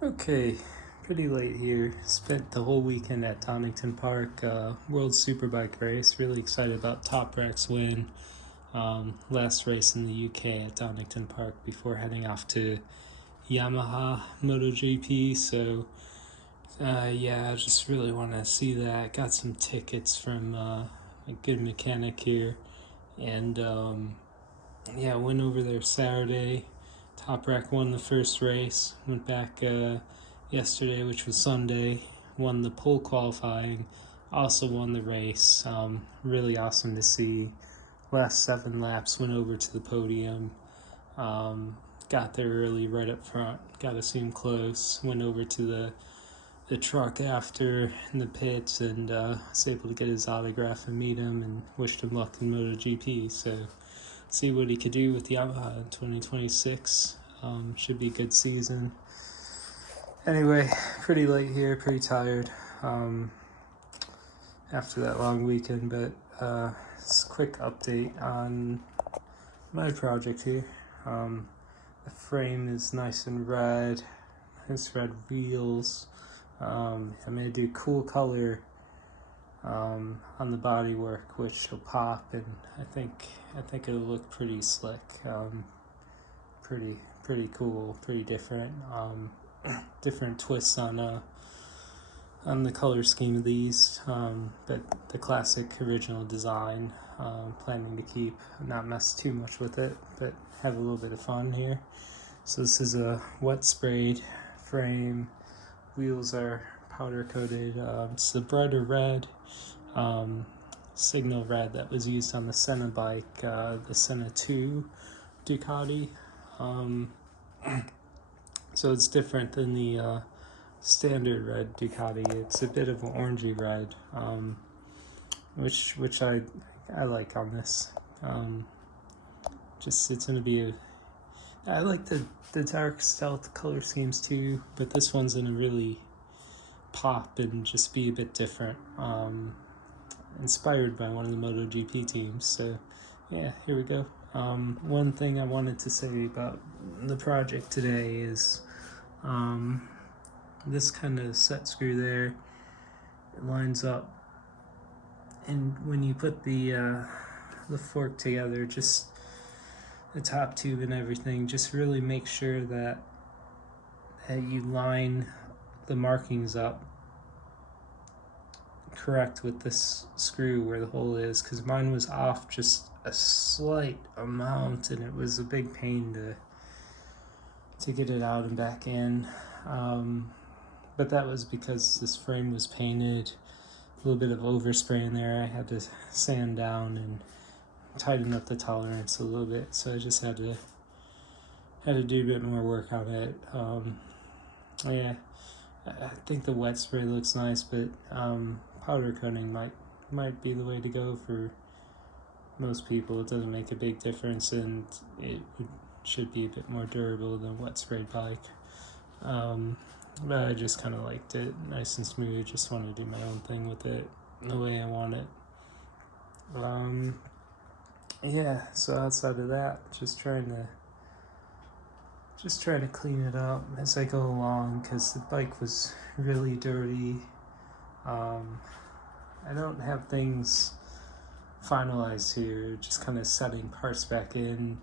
Okay, pretty late here. Spent the whole weekend at Donington Park, World Superbike race. Really excited about Toprak's win. Last race in the UK at Donington Park before heading off to Yamaha MotoGP. So, yeah, I just really want to see that. Got some tickets from a good mechanic here. And, yeah, went over there Saturday. Toprak won the first race. Went back yesterday, which was Sunday. Won the pole qualifying. Also won the race. Really awesome to see. Last 7 laps, went over to the podium. Got there early, right up front. Got to see him close. Went over to the truck after in the pits and was able to get his autograph and meet him and wished him luck in MotoGP. So see what he could do with Yamaha in 2026. Should be a good season. Anyway, pretty late here, pretty tired after that long weekend, but just a quick update on my project here. The frame is nice and red, nice red wheels. I'm going to do cool color on the bodywork, which will pop, and I think it'll look pretty slick. Pretty cool, pretty different. Different twists on the color scheme of these, but the classic original design. Planning to keep, not mess too much with it, but have a little bit of fun here. So this is a wet sprayed frame. Wheels are powder coated. It's the brighter red, signal red that was used on the Senna bike, the Senna 2 Ducati. So it's different than the standard red Ducati. It's a bit of an orangey red, which I like on this. Just it's gonna be I like the dark stealth color schemes too, but this one's gonna really pop and just be a bit different. Inspired by one of the MotoGP teams. So yeah, here we go. One thing I wanted to say about the project today is this kind of set screw there, it lines up, and when you put the fork together, just the top tube and everything, just really make sure that you line the markings up correct with this screw where the hole is, because mine was off just a slight amount and it was a big pain to get it out and back in. But that was because this frame was painted, a little bit of overspray in there. I had to sand down and tighten up the tolerance a little bit, so I just had to do a bit more work on it. Yeah, I think the wet spray looks nice, but powder coating might be the way to go for most people. It doesn't make a big difference, and it should be a bit more durable than a wet spray bike. But I just kind of liked it, nice and smooth. Just want to do my own thing with it the way I want it. Yeah, so outside of that, just trying to clean it up as I go along, because the bike was really dirty. I don't have things finalized here, just kind of setting parts back in,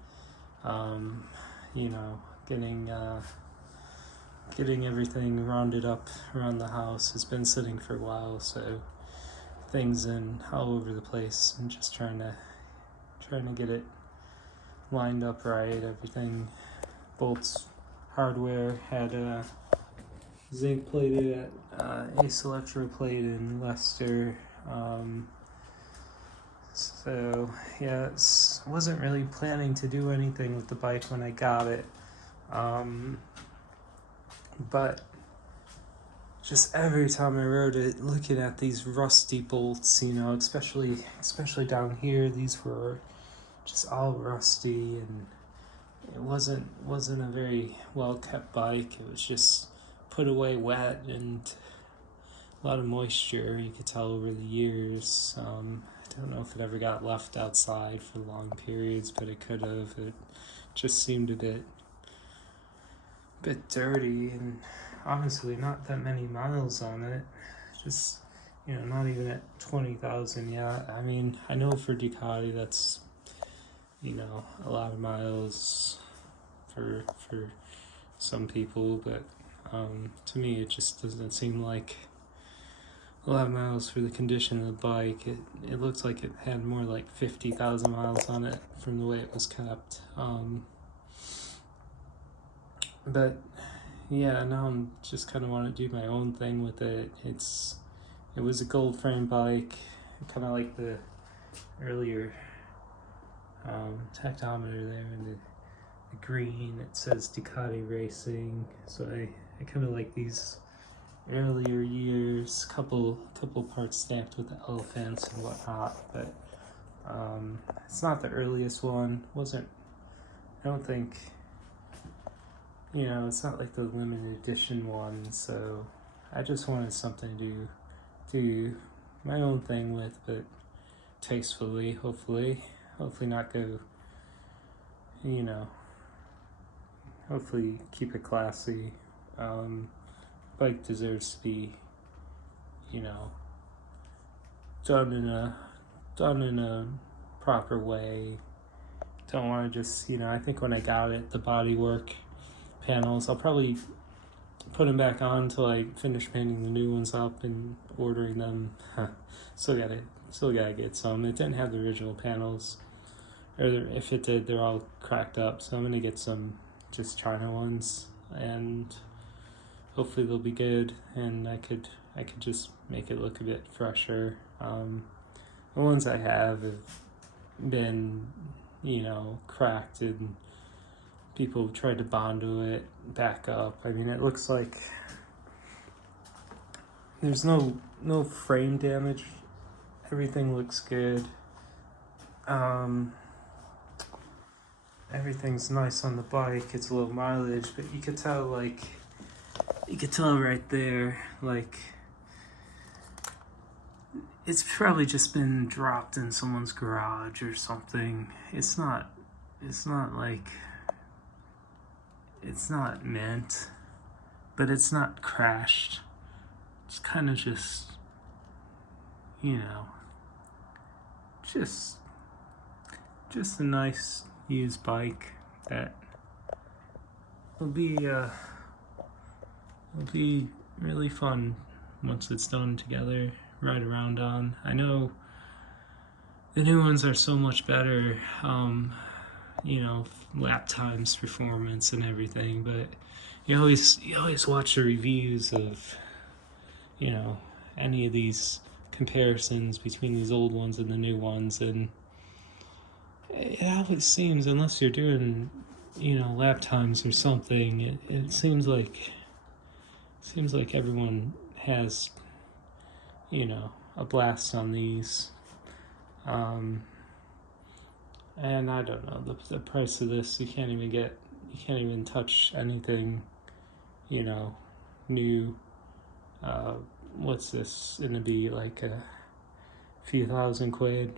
getting everything rounded up around the house. It's been sitting for a while, so things in all over the place, and just trying to get it lined up right. Everything, bolts, hardware, had zinc plated at Ace Electroplate in Leicester. So yeah, wasn't really planning to do anything with the bike when I got it, but just every time I rode it, looking at these rusty bolts, especially down here, these were just all rusty, and it wasn't a very well kept bike. It was just put away wet and a lot of moisture, you could tell over the years. I don't know if it ever got left outside for long periods, but it could have. It just seemed a bit dirty, and honestly not that many miles on it. Just, not even at 20,000 yet. I mean, I know for Ducati that's, a lot of miles for some people, but to me it just doesn't seem like a lot of miles for the condition of the bike. It looks like it had more like 50,000 miles on it from the way it was kept. But yeah, now I'm just kind of want to do my own thing with it. It was a gold frame bike, kind of like the earlier tactometer there in the green. It says Ducati Racing, so I kind of like these earlier years, couple parts stamped with the elephants and whatnot, but it's not the earliest one. I don't think, it's not like the limited edition one, so I just wanted something to do my own thing with, but tastefully, hopefully not go, hopefully keep it classy. Bike deserves to be, done in a proper way. Don't want to just, I think when I got it, the bodywork panels, I'll probably put them back on until I finish painting the new ones up and ordering them. Still gotta get some. It didn't have the original panels, or if it did, they're all cracked up. So I'm gonna get some just China ones, and hopefully they'll be good. And I could just make it look a bit fresher. The ones I have been, cracked, and people tried to Bondo it back up. I mean, it looks like there's no frame damage. Everything looks good. Everything's nice on the bike. It's low mileage, but you could tell right there, like, it's probably just been dropped in someone's garage or something. It's not like, it's not mint, but it's not crashed. It's kind of just, just a nice used bike that will be really fun once it's done together, ride around on. I know the new ones are so much better, lap times, performance, and everything, but you always watch the reviews of, any of these comparisons between these old ones and the new ones, and it always seems, unless you're doing, lap times or something, it seems like everyone has, a blast on these. And I don't know, the price of this, you can't even touch anything, new. What's this gonna be, like a few thousand quid?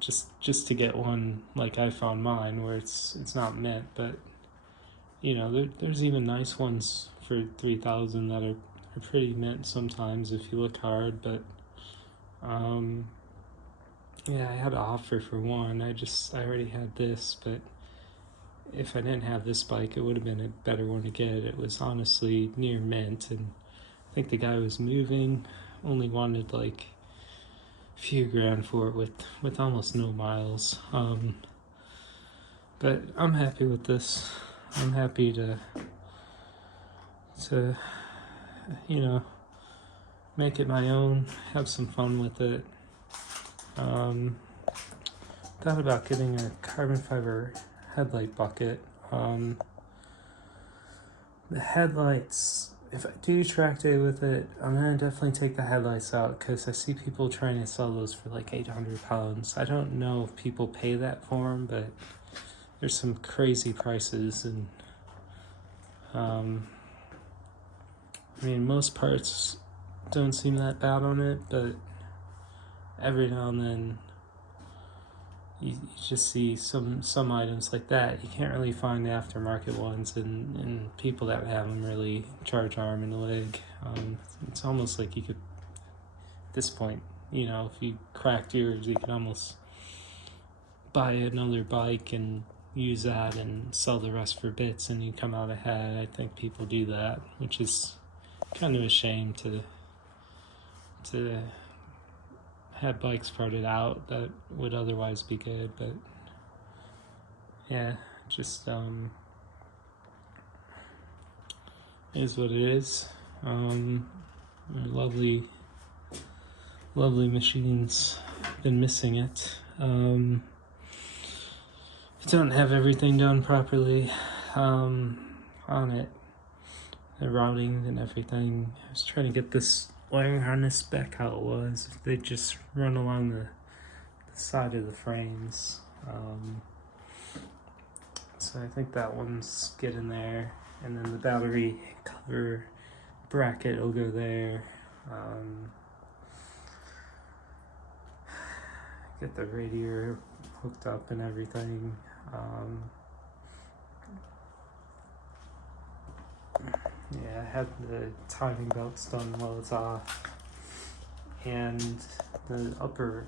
Just to get one like I found mine, where it's not mint, but there's even nice ones for 3,000 that are pretty mint sometimes if you look hard. But yeah, I had an offer for one. I already had this, but if I didn't have this bike, it would have been a better one to get. It was honestly near mint, and I think the guy was moving, only wanted like a few grand for it with almost no miles. But I'm happy with this. I'm happy to make it my own, have some fun with it. Thought about getting a carbon fiber headlight bucket. The headlights, if I do track day with it, I'm gonna definitely take the headlights out, because I see people trying to sell those for like 800 pounds. I don't know if people pay that for them, but there's some crazy prices, and I mean, most parts don't seem that bad on it, but every now and then you just see some items like that. You can't really find the aftermarket ones, and people that have them really charge arm and a leg. It's almost like you could, at this point, if you cracked yours, you could almost buy another bike and use that and sell the rest for bits, and you come out ahead. I think people do that, which is kind of a shame to have bikes parted out that would otherwise be good. But yeah, just is what it is. Lovely machines. Been missing it. I don't have everything done properly on it. The routing and everything. I was trying to get this wiring harness back how it was. They just run along the side of the frames. So I think that one's getting there. And then the battery cover bracket will go there. Get the radiator hooked up and everything. Yeah, I had the timing belts done while it's off, and the upper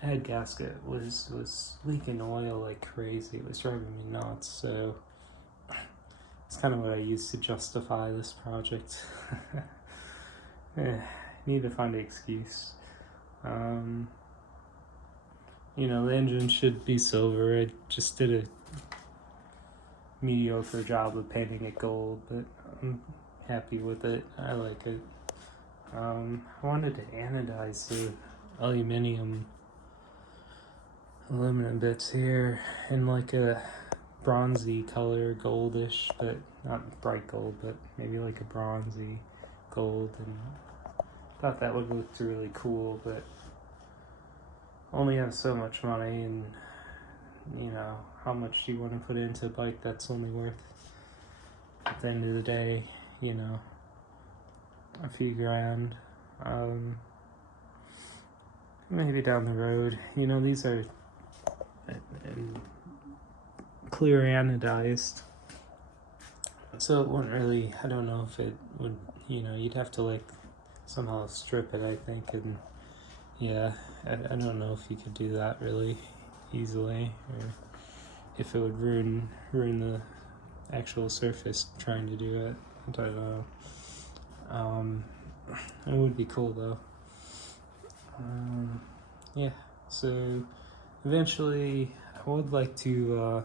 head gasket was leaking oil like crazy. It was driving me nuts. So it's kind of what I used to justify this project. Need to find an excuse. The engine should be silver. I just did a mediocre job of painting it gold, but I'm happy with it. I like it. I wanted to anodize the aluminum bits here in like a bronzy color, goldish, but not bright gold, but maybe like a bronzy gold, and thought that would look really cool, but only have so much money, and how much do you want to put into a bike that's only worth, at the end of the day, a few grand. Maybe down the road. These are clear anodized, so it wouldn't really, I don't know if it would, you'd have to like somehow strip it, I think, and yeah, I don't know if you could do that really easily, or if it would ruin the actual surface trying to do it. I don't know. It would be cool though. Yeah, so eventually I would like to